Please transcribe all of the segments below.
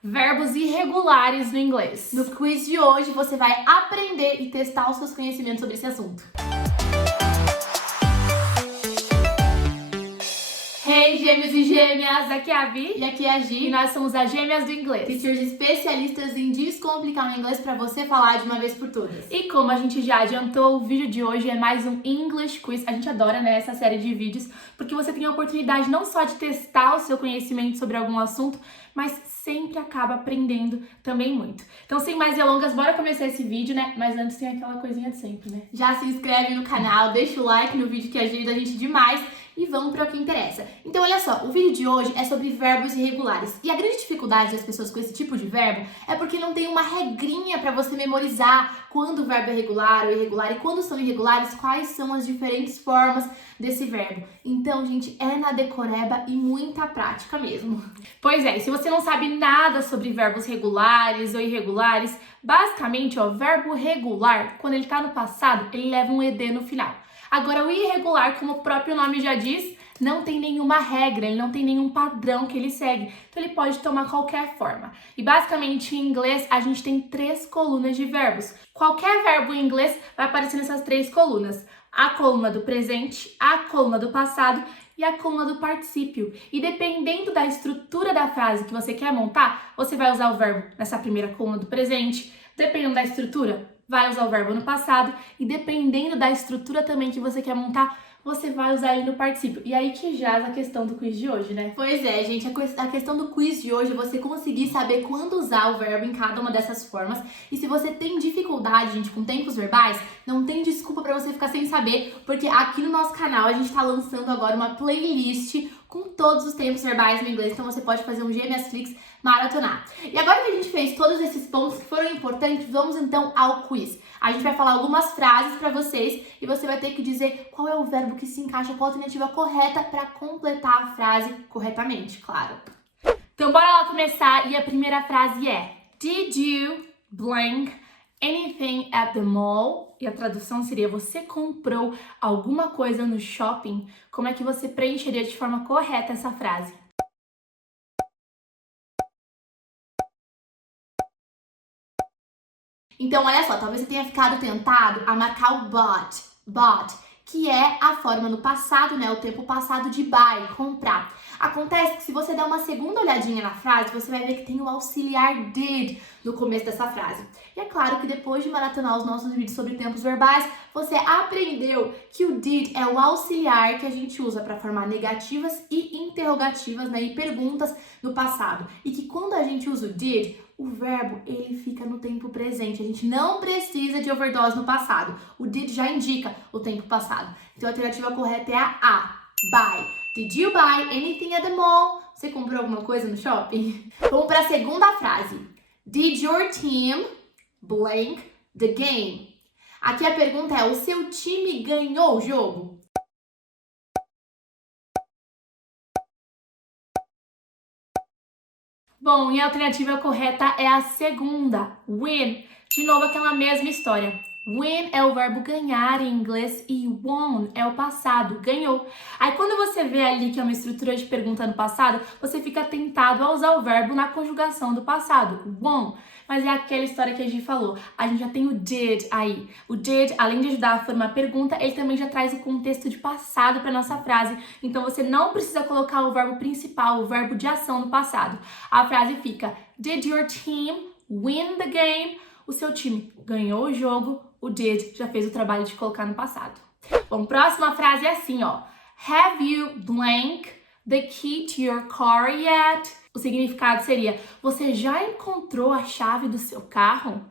Verbos irregulares no inglês. No quiz de hoje, você vai aprender e testar os seus conhecimentos sobre esse assunto. Hey, gêmeos e gêmeas! Aqui é a Vi. E aqui é a Gi. E nós somos as Gêmeas do Inglês. Teachers especialistas em descomplicar o inglês para você falar de uma vez por todas. E como a gente já adiantou, o vídeo de hoje é mais um English Quiz. A gente adora, né, essa série de vídeos, porque você tem a oportunidade não só de testar o seu conhecimento sobre algum assunto, mas sempre acaba aprendendo também muito. Então, sem mais delongas, bora começar esse vídeo, né? Mas antes tem aquela coisinha de sempre, né? Já se inscreve no canal, deixa o like no vídeo que ajuda a gente demais. E vamos para o que interessa. Então, olha só, o vídeo de hoje é sobre verbos irregulares. E a grande dificuldade das pessoas com esse tipo de verbo é porque não tem uma regrinha para você memorizar quando o verbo é regular ou irregular e quando são irregulares, quais são as diferentes formas desse verbo. Então, gente, é na decoreba e muita prática mesmo. Pois é, e se você não sabe nada sobre verbos regulares ou irregulares, basicamente, ó, verbo regular, quando ele tá no passado, ele leva um ed no final. Agora, o irregular, como o próprio nome já diz, não tem nenhuma regra, ele não tem nenhum padrão que ele segue. Então, ele pode tomar qualquer forma. E, basicamente, em inglês, a gente tem 3 colunas de verbos. Qualquer verbo em inglês vai aparecer nessas 3 colunas. A coluna do presente, a coluna do passado e a coluna do particípio. E dependendo da estrutura da frase que você quer montar, você vai usar o verbo nessa primeira coluna do presente. Dependendo da estrutura, vai usar o verbo no passado, e dependendo da estrutura também que você quer montar, você vai usar ele no particípio. E aí que jaz a questão do quiz de hoje, né? Pois é, gente, a questão do quiz de hoje é você conseguir saber quando usar o verbo em cada uma dessas formas. E se você tem dificuldade, gente, com tempos verbais, não tem desculpa pra você ficar sem saber, porque aqui no nosso canal a gente tá lançando agora uma playlist com todos os tempos verbais no inglês, então você pode fazer um Gêmeas Flix maratonar. E agora que a gente fez todos esses pontos que foram importantes, vamos então ao quiz. A gente vai falar algumas frases pra vocês e você vai ter que dizer qual é o verbo que se encaixa com a alternativa correta pra completar a frase corretamente, claro. Então bora lá começar, e a primeira frase é: Did you blank anything at the mall? E a tradução seria: você comprou alguma coisa no shopping? Como é que você preencheria de forma correta essa frase? Então, olha só, talvez você tenha ficado tentado a marcar o bought, que é a forma no passado, né, o tempo passado de buy, comprar. Acontece que se você der uma segunda olhadinha na frase, você vai ver que tem o auxiliar did no começo dessa frase. E é claro que depois de maratonar os nossos vídeos sobre tempos verbais, você aprendeu que o did é o auxiliar que a gente usa para formar negativas e interrogativas, né, e perguntas no passado. E que quando a gente usa o did, o verbo, ele fica no tempo presente. A gente não precisa de overdose no passado. O did já indica o tempo passado. Então, a alternativa correta é a buy. Did you buy anything at the mall? Você comprou alguma coisa no shopping? Vamos para a segunda frase. Did your team blank the game? Aqui a pergunta é: o seu time ganhou o jogo? Bom, e a alternativa correta é a segunda, win. De novo, aquela mesma história. Win é o verbo ganhar em inglês e won é o passado, ganhou. Aí quando você vê ali que é uma estrutura de pergunta no passado, você fica tentado a usar o verbo na conjugação do passado, won. Mas é aquela história que a gente falou, a gente já tem o did aí. O did, além de ajudar a formar pergunta, ele também já traz o contexto de passado para nossa frase. Então você não precisa colocar o verbo principal, o verbo de ação no passado. A frase fica: Did your team win the game? O seu time ganhou o jogo, o did já fez o trabalho de colocar no passado. Bom, próxima frase é assim, ó. Have you blank the key to your car yet? O significado seria: você já encontrou a chave do seu carro?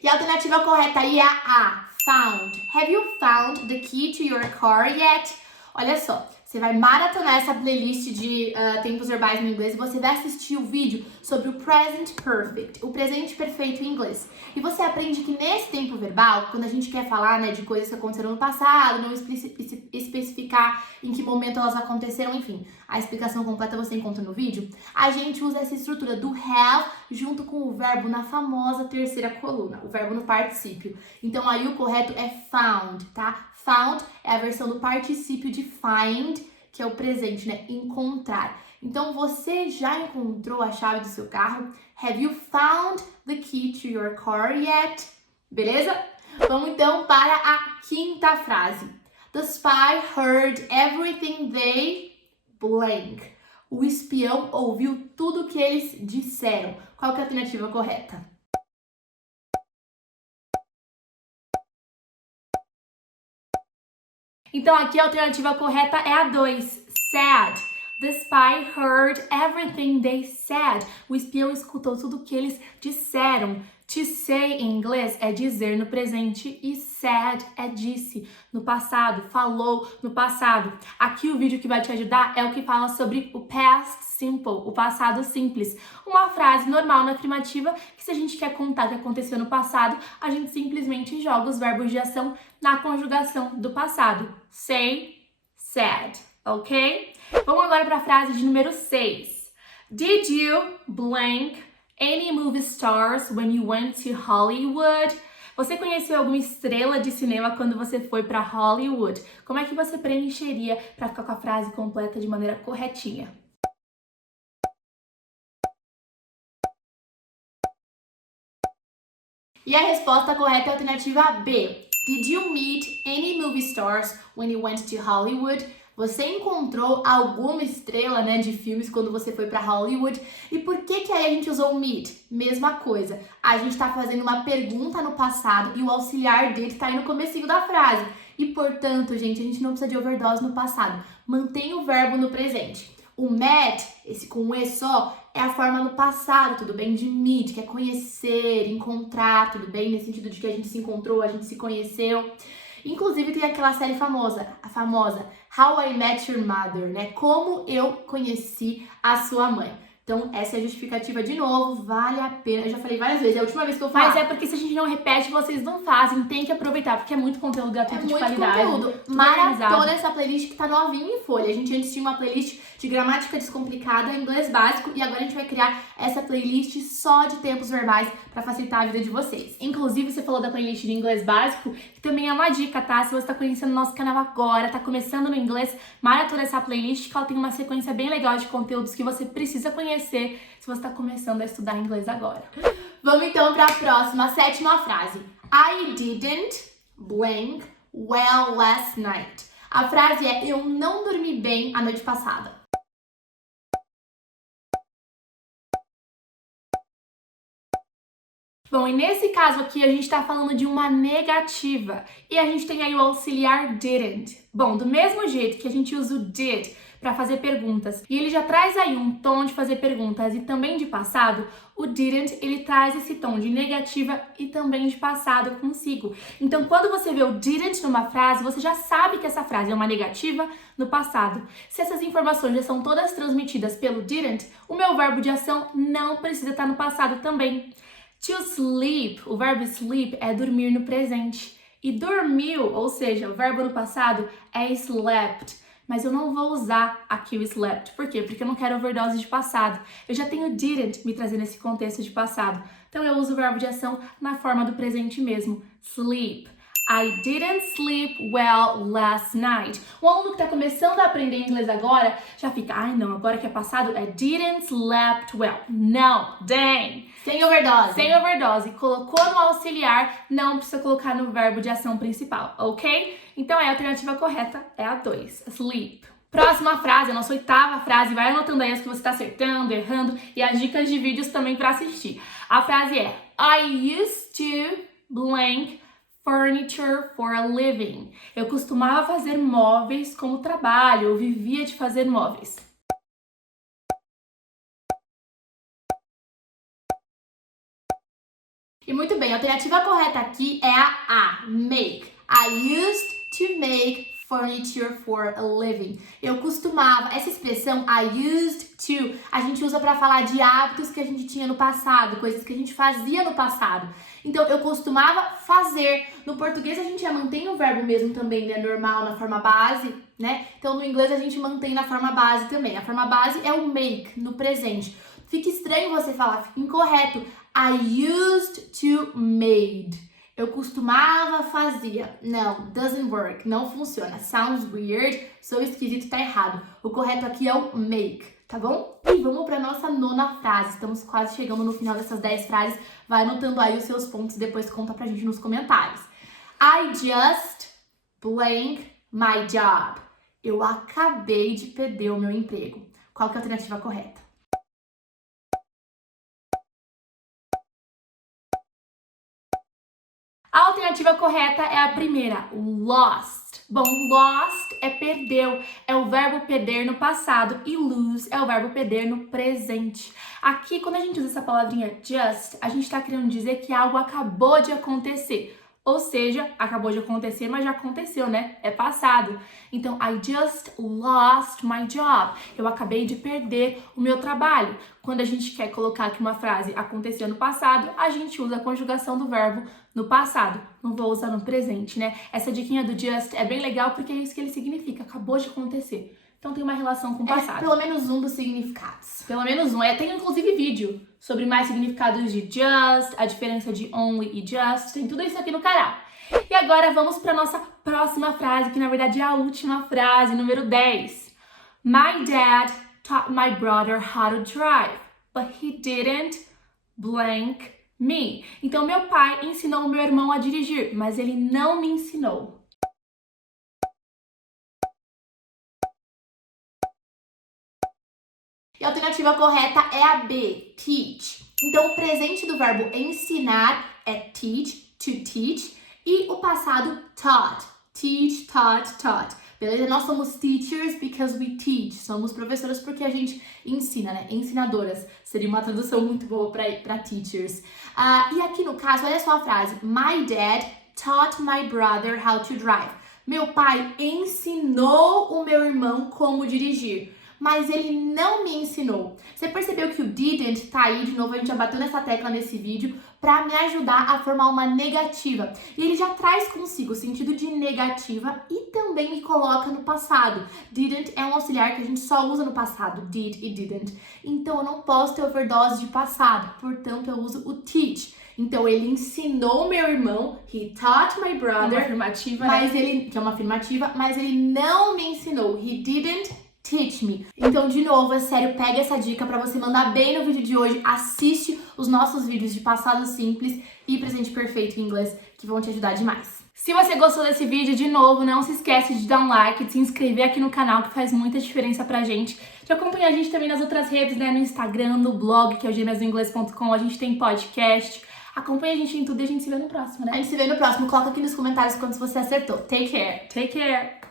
E a alternativa correta aí é a found. Have you found the key to your car yet? Olha só, você vai maratonar essa playlist de tempos verbais no inglês e você vai assistir o vídeo sobre o present perfect, o presente perfeito em inglês. E você aprende que nesse tempo verbal, quando a gente quer falar, né, de coisas que aconteceram no passado, não especificar em que momento elas aconteceram, enfim, a explicação completa você encontra no vídeo, a gente usa essa estrutura do have junto com o verbo na famosa terceira coluna, o verbo no particípio. Então aí o correto é found, tá? Found é a versão do particípio de find, que é o presente, né? Encontrar. Então, você já encontrou a chave do seu carro? Have you found the key to your car yet? Beleza? Vamos então para a quinta frase. The spy heard everything they blank. O espião ouviu tudo que eles disseram. Qual que é a alternativa correta? Então aqui a alternativa correta é a 2, said. The spy heard everything they said. O espião escutou tudo o que eles disseram. To say em inglês é dizer no presente e said é disse no passado, falou no passado. Aqui o vídeo que vai te ajudar é o que fala sobre o past simple, o passado simples. Uma frase normal na afirmativa que se a gente quer contar o que aconteceu no passado, a gente simplesmente joga os verbos de ação na conjugação do passado. Say, said, ok? Vamos agora para a frase de número 6. Did you blank any movie stars when you went to Hollywood? Você conheceu alguma estrela de cinema quando você foi para Hollywood? Como é que você preencheria para ficar com a frase completa de maneira corretinha? E a resposta correta é a alternativa B. Did you meet any movie stars when you went to Hollywood? Você encontrou alguma estrela, né, de filmes quando você foi para Hollywood? E por que aí a gente usou o meet? Mesma coisa. A gente está fazendo uma pergunta no passado e o auxiliar dele está aí no comecinho da frase. E, portanto, gente, a gente não precisa de overdose no passado. Mantenha o verbo no presente. O met, esse com um E só, é a forma no passado, tudo bem? De meet, que é conhecer, encontrar, tudo bem? Nesse sentido de que a gente se encontrou, a gente se conheceu. Inclusive tem aquela série famosa, a famosa How I Met Your Mother, né? Como eu conheci a sua mãe. Então, essa é a justificativa de novo, vale a pena. Eu já falei várias vezes, é a última vez que eu falo. Mas é porque se a gente não repete, vocês não fazem, tem que aproveitar, porque é muito conteúdo gratuito de qualidade. É muito conteúdo. Maratona essa playlist que tá novinha em folha. A gente antes tinha uma playlist de gramática descomplicada, inglês básico, e agora a gente vai criar essa playlist só de tempos verbais pra facilitar a vida de vocês. Inclusive, você falou da playlist de inglês básico, que também é uma dica, tá? Se você tá conhecendo o nosso canal agora, tá começando no inglês, maratona essa playlist, que ela tem uma sequência bem legal de conteúdos que você precisa conhecer se você está começando a estudar inglês agora. Vamos então para a próxima, a sétima frase. I didn't blank well last night. A frase é: eu não dormi bem a noite passada. Bom, e nesse caso aqui a gente está falando de uma negativa e a gente tem aí o auxiliar didn't. Bom, do mesmo jeito que a gente usa o did para fazer perguntas e ele já traz aí um tom de fazer perguntas e também de passado, o didn't ele traz esse tom de negativa e também de passado consigo. Então, quando você vê o didn't numa frase, você já sabe que essa frase é uma negativa no passado. Se essas informações já são todas transmitidas pelo didn't, o meu verbo de ação não precisa estar no passado também. To sleep, o verbo sleep é dormir no presente. E dormiu, ou seja, o verbo no passado é slept. Mas eu não vou usar aqui o slept. Por quê? Porque eu não quero overdose de passado. Eu já tenho didn't me trazendo esse contexto de passado. Então eu uso o verbo de ação na forma do presente mesmo. Sleep. I didn't sleep well last night. O aluno que está começando a aprender inglês agora já fica, ai não, agora que é passado é didn't slept well. Não, dang. Sem overdose. Sem overdose. Colocou no auxiliar, não precisa colocar no verbo de ação principal, ok? Então a alternativa correta é a 2, sleep. Próxima frase, a nossa oitava frase, vai anotando aí as que você está acertando, errando e as dicas de vídeos também para assistir. A frase é I used to blank furniture for a living. Eu costumava fazer móveis como trabalho, eu vivia de fazer móveis. E muito bem, a alternativa correta aqui é a A, make. I used to make furniture for a living. Eu costumava, essa expressão I used to, a gente usa para falar de hábitos que a gente tinha no passado, coisas que a gente fazia no passado. Então, eu costumava fazer. No português, a gente já mantém o verbo mesmo também, né? Normal, na forma base, né? Então, no inglês, a gente mantém na forma base também. A forma base é o make, no presente. Fica estranho você falar, fica incorreto. I used to made. Eu costumava, fazia. Não, doesn't work, não funciona. Sounds weird, sou esquisito, tá errado. O correto aqui é o make, tá bom? E vamos pra nossa 9ª frase. Estamos quase chegando no final dessas 10 frases. Vai anotando aí os seus pontos e depois conta pra gente nos comentários. I just blank my job. Eu acabei de perder o meu emprego. Qual que é a alternativa correta? A alternativa correta é a primeira, lost. Bom, lost é perdeu, é o verbo perder no passado e lose é o verbo perder no presente. Aqui, quando a gente usa essa palavrinha just, a gente está querendo dizer que algo acabou de acontecer. Ou seja, acabou de acontecer, mas já aconteceu, né? É passado. Então, I just lost my job. Eu acabei de perder o meu trabalho. Quando a gente quer colocar aqui uma frase aconteceu no passado, a gente usa a conjugação do verbo no passado. Não vou usar no presente, né? Essa diquinha do just é bem legal porque é isso que ele significa. Acabou de acontecer. Então tem uma relação com o passado. Pelo menos um dos significados. Pelo menos um. Tem inclusive vídeo sobre mais significados de just, a diferença de only e just. Tem tudo isso aqui no canal. E agora vamos para nossa próxima frase, que na verdade é a última frase, número 10. My dad taught my brother how to drive, but he didn't blank me. Então meu pai ensinou o meu irmão a dirigir, mas ele não me ensinou. E a alternativa correta é a B, teach. Então, o presente do verbo ensinar é teach, to teach. E o passado, taught. Teach, taught, taught. Beleza? Nós somos teachers because we teach. Somos professoras porque a gente ensina, né? Ensinadoras. Seria uma tradução muito boa para teachers. E aqui no caso, olha só a frase. My dad taught my brother how to drive. Meu pai ensinou o meu irmão como dirigir, mas ele não me ensinou. Você percebeu que o didn't tá aí, de novo, a gente já bateu nessa tecla nesse vídeo, para me ajudar a formar uma negativa. E ele já traz consigo o sentido de negativa e também me coloca no passado. Didn't é um auxiliar que a gente só usa no passado, did e didn't. Então eu não posso ter overdose de passado, portanto eu uso o teach. Então ele ensinou meu irmão, he taught my brother, Uma afirmativa, mas ele, que é uma afirmativa, mas ele não me ensinou, he didn't teach me. Então, de novo, é sério, pega essa dica pra você mandar bem no vídeo de hoje. Assiste os nossos vídeos de passado simples e presente perfeito em inglês, que vão te ajudar demais. Se você gostou desse vídeo, de novo, não se esquece de dar um like, de se inscrever aqui no canal, que faz muita diferença pra gente. De acompanhar a gente também nas outras redes, né? No Instagram, no blog, que é o gmailsinglês.com. A gente tem podcast. Acompanha a gente em tudo e a gente se vê no próximo, né? A gente se vê no próximo. Coloca aqui nos comentários quantos você acertou. Take care! Take care!